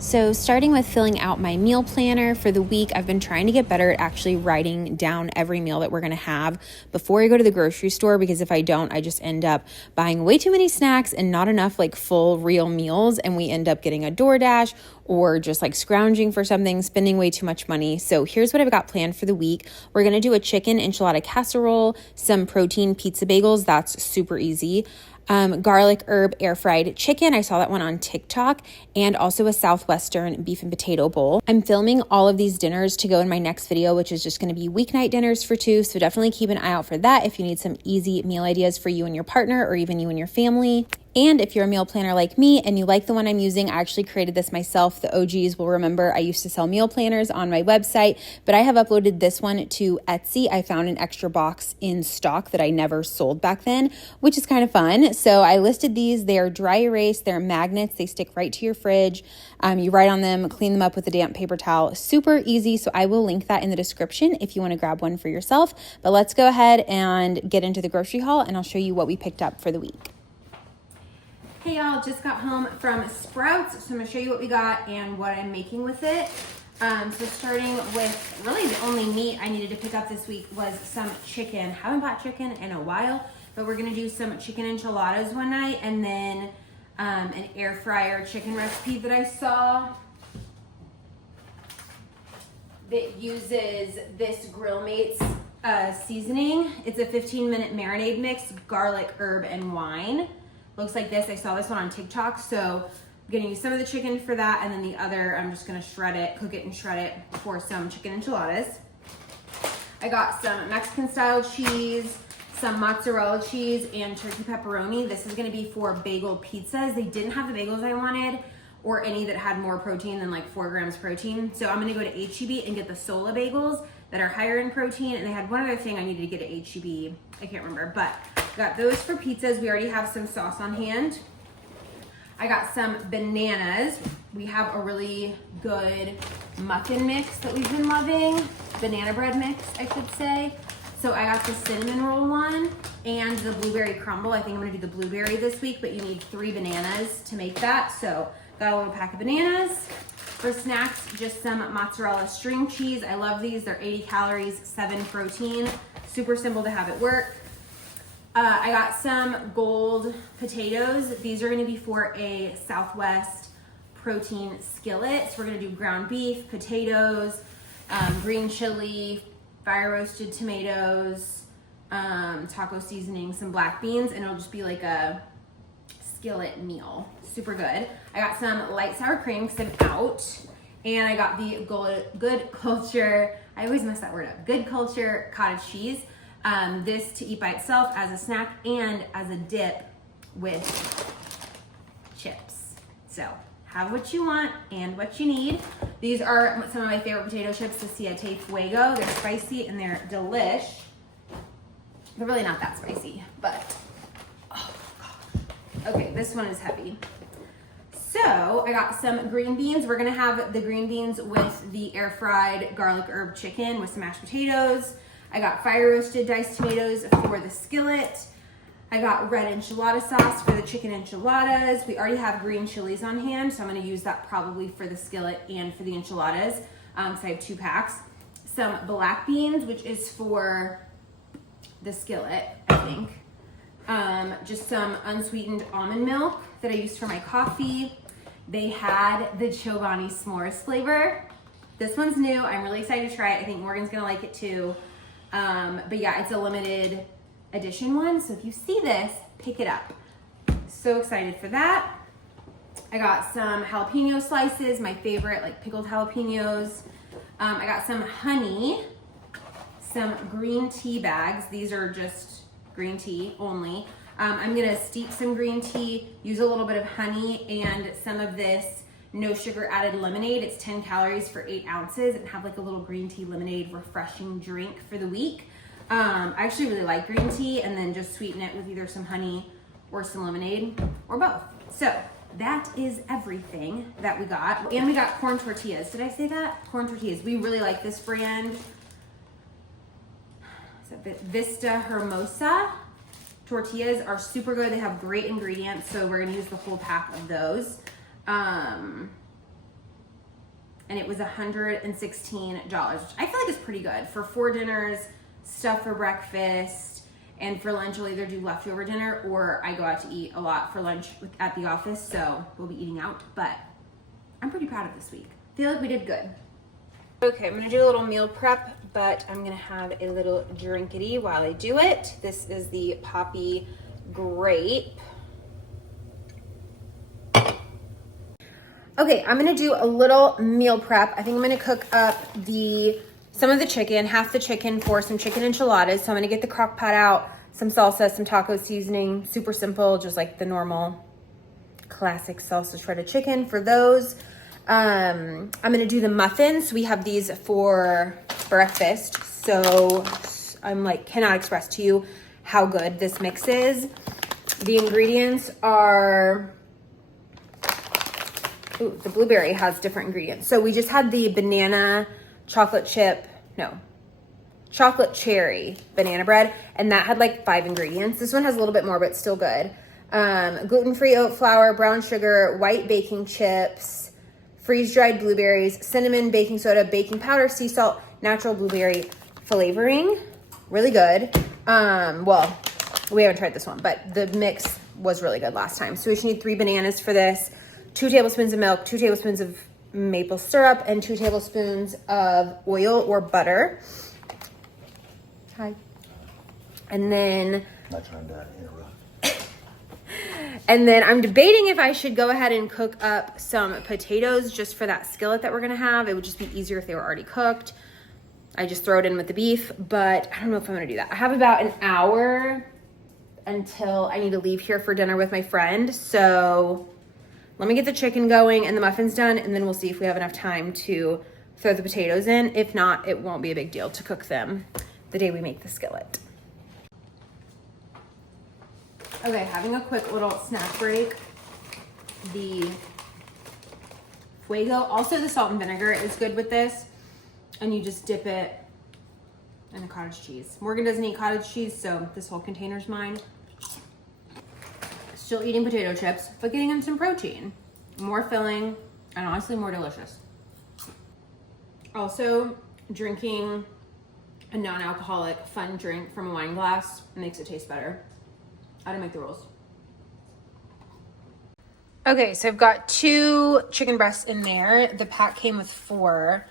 So starting with filling out my meal planner for the week, I've been trying to get better at actually writing down every meal that we're going to have before I go to the grocery store, because if I don't, I just end up buying way too many snacks and not enough like full real meals, and we end up getting a DoorDash or just like scrounging for something, spending way too much money. So here's what I've got planned for the week. We're going to do a chicken enchilada casserole, some protein pizza bagels. That's super easy. Garlic herb air fried chicken. I saw that one on TikTok, and also a Southwestern beef and potato bowl. I'm filming all of these dinners to go in my next video, which is just going to be weeknight dinners for two. So definitely keep an eye out for that if you need some easy meal ideas for you and your partner, or even you and your family. And if you're a meal planner like me and you like the one I'm using, I actually created this myself. The OGs will remember I used to sell meal planners on my website, but I have uploaded this one to Etsy. I found an extra box in stock that I never sold back then, which is kind of fun. So I listed these. They are dry erase. They're magnets. They stick right to your fridge. You write on them, clean them up with a damp paper towel. Super easy. So I will link that in the description if you want to grab one for yourself. But let's go ahead and get into the grocery haul, and I'll show you what we picked up for the week. Hey y'all, just got home from Sprouts, so I'm gonna show you what we got and what I'm making with it. So starting with really the only meat I needed to pick up this week was some chicken. Haven't bought chicken in a while, but we're gonna do some chicken enchiladas one night, and then an air fryer chicken recipe that I saw that uses this Grill Mates seasoning. It's a 15-minute marinade mix, garlic, herb, and wine. Looks like this. I saw this one on TikTok, so I'm gonna use some of the chicken for that, and then the other, I'm just gonna shred it, cook it and shred it for some chicken enchiladas. I got some Mexican style cheese, some mozzarella cheese, and turkey pepperoni. This is gonna be for bagel pizzas. They didn't have the bagels I wanted, or any that had more protein than like 4 grams protein. So I'm gonna go to H-E-B and get the Sola bagels that are higher in protein. And they had one other thing I needed to get at H-E-B. I can't remember, but got those for pizzas. We already have some sauce on hand. I got some bananas. We have a really good muffin mix that we've been loving. Banana bread mix, I should say. So I got the cinnamon roll one and the blueberry crumble. I think I'm gonna do the blueberry this week, but you need 3 bananas to make that. So got a little pack of bananas. For snacks, just some mozzarella string cheese. I love these. They're 80 calories, 7 protein. Super simple to have at work. I got some gold potatoes. These are gonna be for a Southwest protein skillet. So we're gonna do ground beef, potatoes, green chili, fire roasted tomatoes, taco seasoning, some black beans, and it'll just be like a skillet meal. Super good. I got some light sour cream because I'm out. And I got the Good Culture, I always mess that word up, Good Culture cottage cheese. This to eat by itself as a snack and as a dip with chips. So have what you want and what you need. These are some of my favorite potato chips, the Siete Fuego. They're spicy and they're delish. They're really not that spicy, but oh God. Okay, this one is heavy. So I got some green beans. We're gonna have the green beans with the air fried garlic herb chicken with some mashed potatoes. I got fire roasted diced tomatoes for the skillet. I got red enchilada sauce for the chicken enchiladas. We already have green chilies on hand, so I'm gonna use that probably for the skillet and for the enchiladas. So I have 2 packs. Some black beans, which is for the skillet, I think. Just some unsweetened almond milk that I used for my coffee. They had the Chobani s'mores flavor. This one's new. I'm really excited to try it. I think Morgan's gonna like it too. But yeah, it's a limited edition one. So if you see this, pick it up. So excited for that. I got some jalapeno slices, my favorite, like pickled jalapenos. I got some honey, some green tea bags. These are just green tea only. I'm gonna steep some green tea, use a little bit of honey and some of this no sugar added lemonade. It's 10 calories for 8 ounces, and have like a little green tea lemonade refreshing drink for the week. I actually really like green tea, and then just sweeten it with either some honey or some lemonade or both. So that is everything that we got. And we got corn tortillas. Did I say that? Corn tortillas. We really like this brand. Vista Hermosa. Tortillas are super good. They have great ingredients, so we're gonna use the whole pack of those. and it was $116, which I feel like is pretty good for 4 dinners, stuff for breakfast, and for lunch I'll either do leftover dinner or I go out to eat a lot for lunch at the office, so we'll be eating out, but I'm pretty proud of this week. I feel like we did good. Okay, I'm gonna do a little meal prep, but I'm gonna have a little drinkity while I do it. This is the Poppy Grape. Okay, I'm gonna do a little meal prep. I think I'm gonna cook up some of the chicken, half the chicken for some chicken enchiladas. So I'm gonna get the crock pot out, some salsa, some taco seasoning, super simple, just like the normal classic salsa shredded chicken for those. I'm gonna do the muffins. We have these for breakfast. So I'm like, cannot express to you how good this mix is. The ingredients are, ooh, the blueberry has different ingredients. So we just had the banana chocolate cherry banana bread, and that had like 5 ingredients. This one has a little bit more, but still good. Gluten-free oat flour, brown sugar, white baking chips, freeze-dried blueberries, cinnamon, baking soda, baking powder, sea salt, natural blueberry flavoring. Really good. Well, we haven't tried this one, but the mix was really good last time. So we just need 3 bananas for this, 2 tablespoons of milk, 2 tablespoons of maple syrup, and 2 tablespoons of oil or butter. Hi. And then, Not trying to interrupt. and then I'm debating if I should go ahead and cook up some potatoes just for that skillet that we're gonna have. It would just be easier if they were already cooked. I just throw it in with the beef, but I don't know if I'm gonna do that. I have about an hour until I need to leave here for dinner with my friend. So let me get the chicken going and the muffins done, and then we'll see if we have enough time to throw the potatoes in. If not, it won't be a big deal to cook them the day we make the skillet. Okay, having a quick little snack break. The Fuego, also the salt and vinegar is good with this, and you just dip it in the cottage cheese. Morgan doesn't eat cottage cheese, so this whole container's mine. Still eating potato chips, but getting in some protein. More filling, and honestly more delicious. Also, drinking a non-alcoholic fun drink from a wine glass makes it taste better. I didn't make the rules. Okay, so I've got 2 chicken breasts in there. The pack came with 4.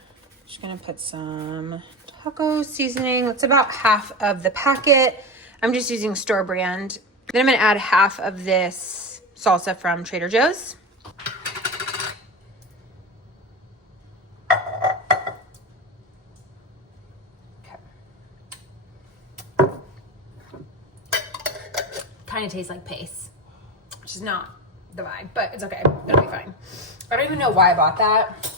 Just gonna put some taco seasoning. That's about half of the packet. I'm just using store brand. Then I'm gonna add half of this salsa from Trader Joe's. Kind of tastes like paste, which is not the vibe, but it's okay. It'll be fine. I don't even know why I bought that.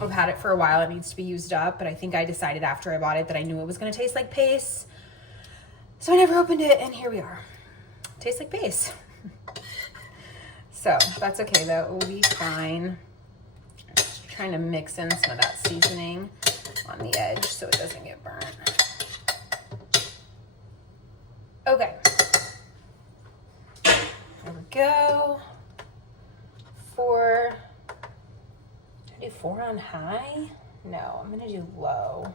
I've had it for a while. It needs to be used up, but I think I decided after I bought it that I knew it was going to taste like paste. So I never opened it, and here we are. Tastes like paste. So that's okay though. It will be fine. Just trying to mix in some of that seasoning on the edge so it doesn't get burnt. Okay. There we go. 4. Did I do 4 on high? No, I'm gonna do low.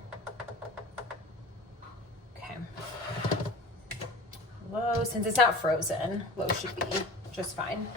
Okay. Low, since it's not frozen, low should be just fine.